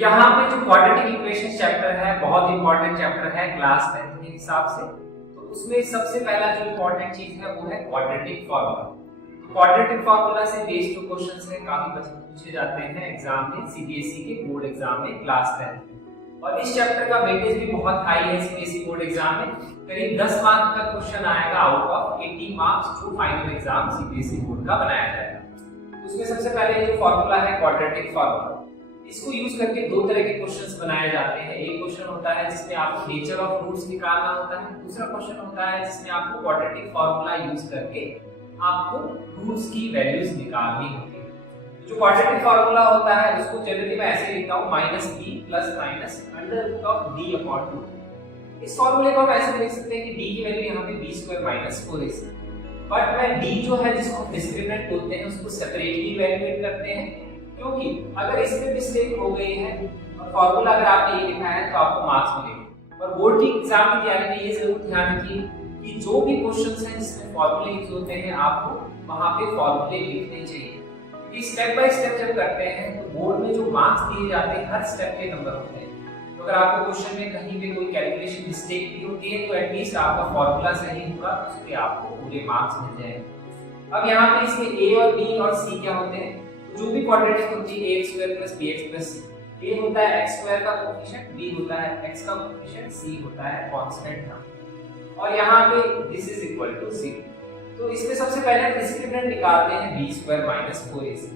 यहाँ पे जो क्वाड्रेटिक इक्वेशन चैप्टर है बहुत इंपॉर्टेंट चैप्टर है क्लास 10th के हिसाब से। तो उसमें सबसे पहला जो इंपॉर्टेंट चीज है वो है क्वाड्रेटिक फार्मूला। क्वाड्रेटिक फार्मूला से बेस्ड जो क्वेश्चंस हैं काफी पूछे जाते हैं एग्जाम में, सीबीएसई के बोर्ड एग्जाम में क्लास 10th में। और इस चैप्टर का वेटेज भी बहुत हाई है सीबीएसई बोर्ड एग्जाम में। करीब 10 मार्क का क्वेश्चन आएगा आउट ऑफ 80 मार्क्स जो फाइनल एग्जाम सीबीएसई बोर्ड का बनाया जाएगा। उसमें सबसे पहले जो फार्मूला है क्वाड्रेटिक फार्मूला, इसको यूज करके दो तरह के क्वेश्चंस बनाए जाते हैं। एक क्वेश्चन होता है जिसमें आपको नेचर ऑफ रूट्स निकालना होता है, दूसरा क्वेश्चन होता है जिसमें आपको क्वाड्रेटिक फार्मूला यूज करके आपको रूट्स की वैल्यूज निकालनी होती है। जो क्वाड्रेटिक फार्मूला होता है उसको जनरली मैं ऐसे लिखता हूं -b + -√d/2। इस फार्मूले को हम ऐसे लिख सकते हैं कि d की वैल्यू यहां पे b² - 4ac। बट मैं d जो है जिसको डिस्क्रिमिनेंट बोलते हैं उसको सेपरेटली इवैल्यूएट करते हैं, क्योंकि अगर इसमें मिस्टेक हो गई है और फार्मूला अगर आपने ये लिखा है तो आपको मार्क्स मिलेंगे। और बोर्ड की एग्जाम की तैयारी में ये जरूर ध्यान रखिए कि जो भी क्वेश्चंस हैं जिसमें फार्मूले यूज होते हैं आपको वहां पे फार्मूले लिखने चाहिए, क्योंकि स्टेप बाय स्टेप जब करते हैं तो बोर्ड में जो मार्क्स दिए जाते हैं हर स्टेप के नंबर होते हैं। तो अगर आपको क्वेश्चन में कहीं पे कोई कैलकुलेशन मिस्टेक भी होती है तो एटलीस्ट आपका फार्मूला सही होगा, उस पे आपको पूरे मार्क्स मिल जाएंगे। अब यहाँ पे इसमें a और b और c क्या होते हैं, जो भी क्वाड्रेटिक होती है ax² + bx + c। a होता है x² का कोएफिशिएंट, b होता है x का कोएफिशिएंट, c होता है कांस्टेंट टर्म। और यहाँ पे दिस इज इक्वल टू 0। तो इसमें सबसे पहले डिस्क्रिमिनेंट निकालते हैं b² - 4ac।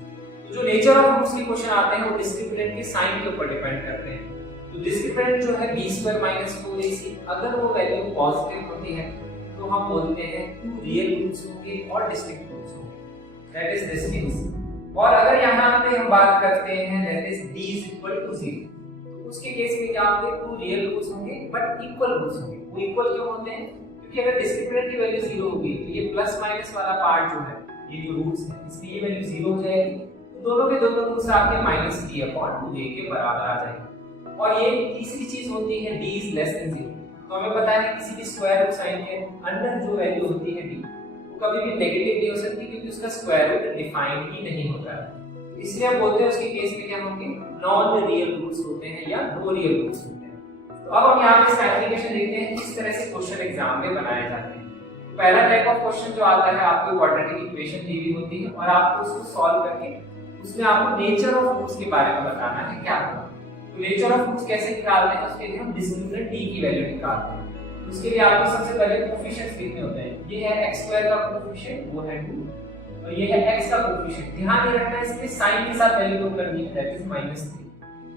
तो जो नेचर ऑफ रूट्स के क्वेश्चन आते हैं वो डिस्क्रिमिनेंट के साइन के ऊपर डिपेंड करते हैं। तो डिस्क्रिमिनेंट जो है b² - 4ac, अगर वो वैल्यू पॉजिटिव होती है तो हम बोलते हैं टू रियल रूट्स होंगे और डिस्टिंक्ट रूट्स होंगे, दैट इज दिस केस। और अगर यहाँ पे हम बात करते हैं दैट इज d = 0, तो उसके केस में क्या होंगे, टू रियल रूट्स होंगे बट इक्वल रूट्स होंगे। वो इक्वल क्यों होते हैं, क्योंकि अगर डिस्क्रिमिनेंट की वैल्यू 0 होगी तो ये प्लस माइनस वाला पार्ट जो है ये जो रूट्स है इसकी ये वैल्यू 0 हो जाएगी, तो दोनों के दोनों रूट्स आपके -3/2a के बराबर आ जाएंगे। और ये तीसरी चीज होती है d > 0। तो हमें पता है किसी भी स्क्वायर रूट साइन के अंदर जो वैल्यू होती है d कभी भी नेगेटिव नहीं हो सकती, क्योंकि उसका स्क्वायर रूट डिफाइन ही नहीं होता है। इसलिए हम बोलते हैं उसके केस में क्या होंगे, नॉन रियल रूट्स होते हैं या नो रियल रूट्स होते हैं। तो अब हम यहाँ पे इसका एप्लीकेशन देखते हैं किस तरह से क्वेश्चन एग्जाम में बनाए जाते हैं। तो पहला टाइप ऑफ क्वेश्चन जो आता है, आपको क्वाड्रेटिक इक्वेशन दी हुई होती है और आपको उसको सॉल्व करके उसमें आपको नेचर ऑफ रूट्स के बारे में बताना है क्या होगा। तो नेचर ऑफ रूट्स कैसे निकालते हैं, उसके लिए हम डिस्क्रिमिनेंट d की वैल्यू निकालते हैं। उसके लिए आपको सबसे पहले कोएफिशिएंट्स लिखने होते हैं। ये है x² का कोएफिशिएंट, वो है 2, और ये है x का कोएफिशिएंट। ध्यान ये रखना है इसमें साइन के साथ वैल्यू पुट करनी है, दैट इज -3।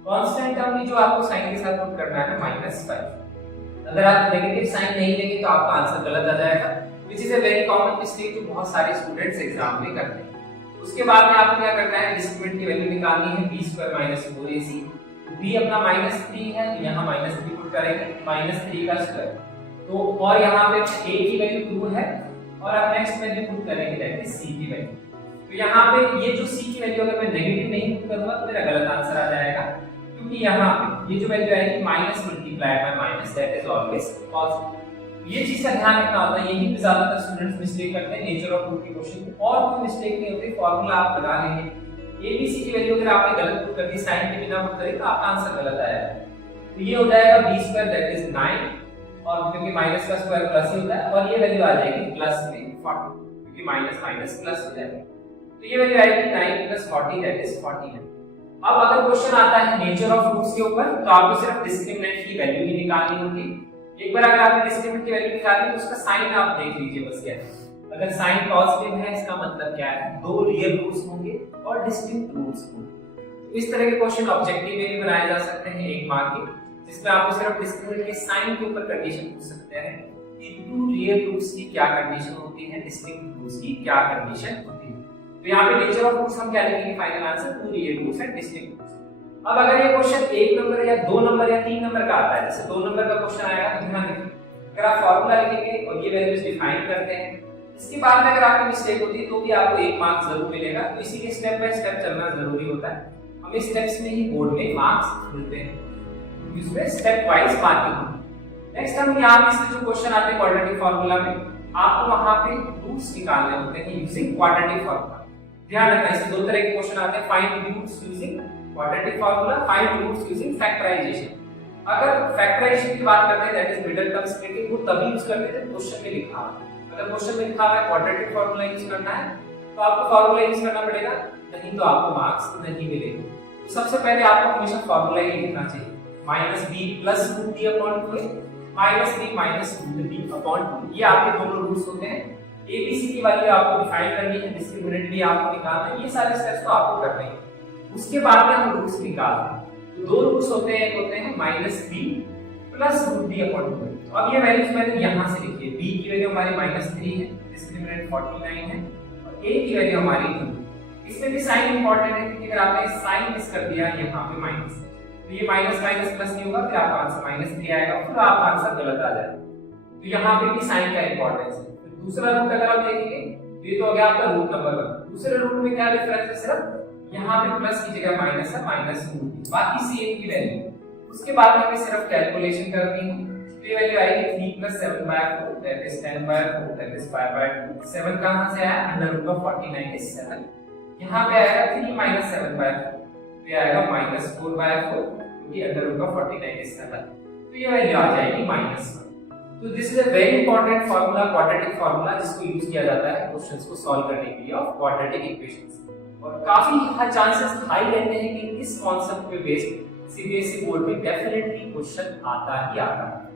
कांस्टेंट टर्म में जो आपको साइन के साथ पुट करना है -5। अगर आप नेगेटिव साइन नहीं लेंगे तो आपका आंसर गलत आ जाएगा, which is a very common mistake जो बहुत सारे स्टूडेंट्स एग्जाम में करते हैं। उसके बाद में आपको क्या करना है, डिस्क्रिमिनेंट की वैल्यू निकालनी है b² - 4ac। b अपना -3 है तो यहां -3 पुट करेंगे, -3 का स्क्वायर। तो और यहाँ पे a की वैल्यू 2 है और अब नेक्स्ट वैल्यू पुट करेंगे दैट इज c की वैल्यू। तो यहाँ पे ये जो c की वैल्यू अगर मैं नेगेटिव नहीं पुट करूंगा तो मेरा गलत आंसर आ जाएगा, क्योंकि यहाँ पे ये जो वैल्यू आएगी minus multiplied by minus, that is always positive. ये चीज का ध्यान रखना होता है, यही पे ज्यादातर स्टूडेंट्स मिस्टेक करते हैं नेचर ऑफ रूट के क्वेश्चन में। और कोई मिस्टेक नहीं होती, फार्मूला आप लगा लेंगे, a b c की वैल्यू अगर आपने गलत पुट कर दी, साइन के बिना पुट करी तो आपका आंसर गलत आएगा। तो ये हो जाएगा b² दैट इज 9, और क्योंकि माइनस का स्क्वायर प्लस ही होता है, और ये वैल्यू आ जाएगी प्लस में 40, क्योंकि माइनस माइनस प्लस हो जाएगा। तो ये वैल्यू आएगी 9 + 40 दैट इज 49। अब अगर क्वेश्चन आता है नेचर ऑफ रूट्स के ऊपर तो आपको सिर्फ डिस्क्रिमिनेंट की वैल्यू ही निकालनी होगी। एक बार अगर आपने डिस्क्रिमिनेंट की वैल्यू निकाली तो उसका साइन आप देख लीजिए बस क्या है। अगर साइन पॉजिटिव है इसका मतलब क्या है, दो रियल रूट्स होंगे और डिस्टिंक्ट रूट्स होंगे। तो इस तरह के क्वेश्चन ऑब्जेक्टिव में भी बनाए जा सकते हैं 1 मार्क के, जिसमें आपको सिर्फ डिस्क्रिमिनेंट के साइन के ऊपर कंडीशन पूछ सकते हैं कि टू रियल रूट्स की क्या कंडीशन होती है, डिस्टिंक्ट रूट्स की क्या कंडीशन होती है। तो यहाँ पे नेचर ऑफ रूट्स हम क्या लिखेंगे, final answer two real roots and distinct roots. अब अगर ये क्वेश्चन 1 नंबर या 2 नंबर या 3 नंबर का आता है, जैसे 2 नंबर का क्वेश्चन आएगा तो ध्यान रखिए, अगर आप फार्मूला लिखेंगे और ये वैल्यूज डिफाइन करते हैं, इसके बाद में अगर आपकी मिस्टेक होती है तो भी आपको 1 मार्क्स जरूर मिलेगा। तो इसी के स्टेप बाय स्टेप चलना जरूरी होता है, हमें स्टेप्स में ही बोर्ड में मार्क्स मिलते हैं, इसमें स्टेप वाइज मार्किंग। नेक्स्ट हम यहाँ पे इसमें जो क्वेश्चन आते हैं क्वाड्रेटिक फार्मूला में, आपको वहां पे रूट्स निकालने होते हैं यूजिंग क्वाड्रेटिक फार्मूला। ध्यान रखना इसमें 2 तरह के क्वेश्चन आते हैं, find roots using quadratic formula find roots using factorization. अगर फैक्टराइजेशन की बात करते हैं that is middle term splitting, वो तभी यूज करते थे क्वेश्चन में लिखा है। अगर क्वेश्चन में लिखा है क्वाड्रेटिक फार्मूला यूज करना है तो आपको फार्मूला यूज करना पड़ेगा, नहीं तो आपको मार्क्स नहीं मिलेंगे। तो सबसे पहले आपको हमेशा फार्मूला ही लिखना चाहिए, -b plus root d upon 2 -b minus root d upon 2। ये आपके दोनों रूट्स होते हैं। abc की वैल्यू आपको डिफाइन करनी है, डिस्क्रिमिनेंट भी आपको निकालना है, ये सारे स्टेप्स तो आपको करने हैं। उसके बाद में हम रूट्स निकालते हैं। तो दो रूट्स होते हैं, एक होते हैं -b plus root d upon 2। तो अब ये वैल्यूज मैंने यहां से लिखी है। b की वैल्यू हमारी -3 है, डिस्क्रिमिनेंट 49 है, और a की वैल्यू हमारी 2। इसमें भी साइन इंपॉर्टेंट है, क्योंकि अगर आपने साइन मिस कर दिया यहां पे माइनस, तो ये माइनस माइनस प्लस नहीं होगा, फिर आपका आंसर -3 आएगा, फिर आपका आंसर गलत आ जाएगा। तो यहाँ पे भी साइन का इंपॉर्टेंस है। तो दूसरा रूट अगर आप देखेंगे, ये तो हो गया आपका रूट नंबर 1। दूसरे रूट में क्या डिफरेंस है, सिर्फ यहाँ पे प्लस की जगह माइनस है, -2, बाकी सेम की वैल्यू। उसके बाद में हमें सिर्फ कैलकुलेशन करनी है। तो ये वैल्यू आएगी 3 + 7/4 दैट इज 10/4 दैट इज 5/2। 7 कहां से आया, √49 इज 7। यहाँ पे आएगा 3 - 7/4, तो ये आएगा -4/4, क्योंकि √49 इज 7। तो ये वैल्यू आ जाएगी -1। तो this is a very important formula, quadratic formula, जिसको यूज किया जाता है क्वेश्चंस को सॉल्व करने के लिए ऑफ क्वाड्रेटिक इक्वेशंस। और काफी चांसेस हाई रहते हैं कि इस कॉन्सेप्ट पे बेस्ड सीबीएसई बोर्ड में डेफिनेटली क्वेश्चन आता ही आता है।